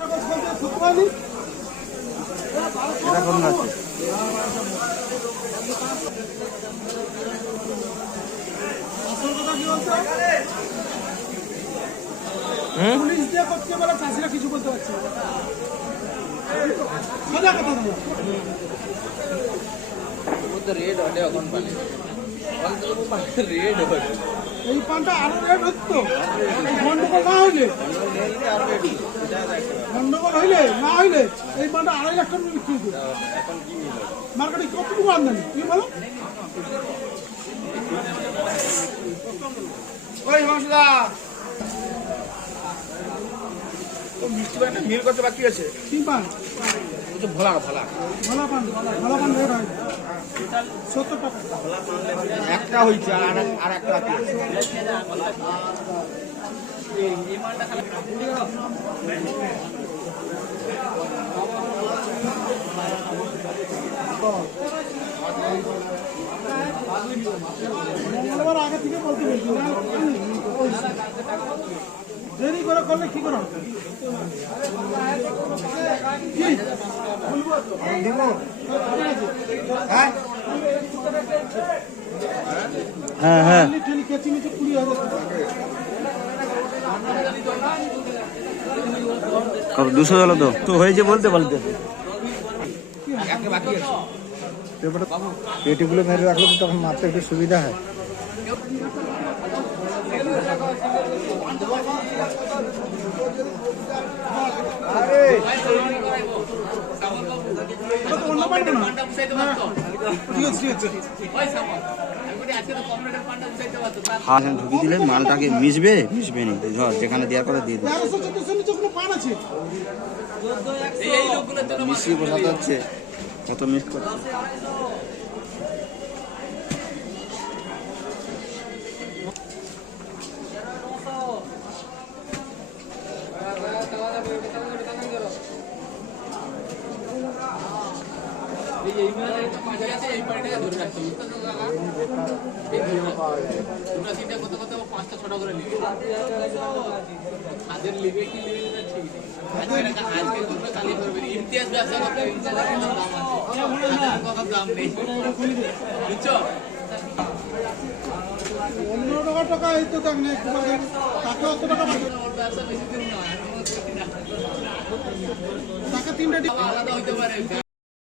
এটা কোন গাছ? পুলিশ দিয়ে করতে বলে চাষিরা কিছু বলতে পারছে সোজা কথা রেড হটে এখন পালে রেড হটে এই পানটা আরো রেট হতো গন্ডগোল না হইলে না হইলে এই পানটা 2.5 লাখ টাকা বিক্রি হতো মার্কেটে কতটুকু আমদানি কি বলো ওই মশলা তো মিষ্টি একটা মিল করতে বাকি আছে। কি পান? ভোলা ভালো পান রেট হয় 70 টাকা একটা হয়েছে আর একটা বাকি আছে। মঙ্গলবার আগে থেকে বলতে বলছি দেরি করে করলে কি করো হ্যাঁ হ্যাঁ কেচি মেচি 20,000 200 হলো তো হয়েছে বলতে পেটিগুলো মেরে রাখলে তো তখন মারতে একটু সুবিধা হয়। হাত ঢুকি দিলে মালটাকে মিশবে নি ধর যেখানে দেওয়ার কথা দিয়ে দেবে মিশিয়ে বোঝাতে হচ্ছে কত মিস করছে। টাকা এই তো দেখ না তাকে অত টাকা টাকা 3টা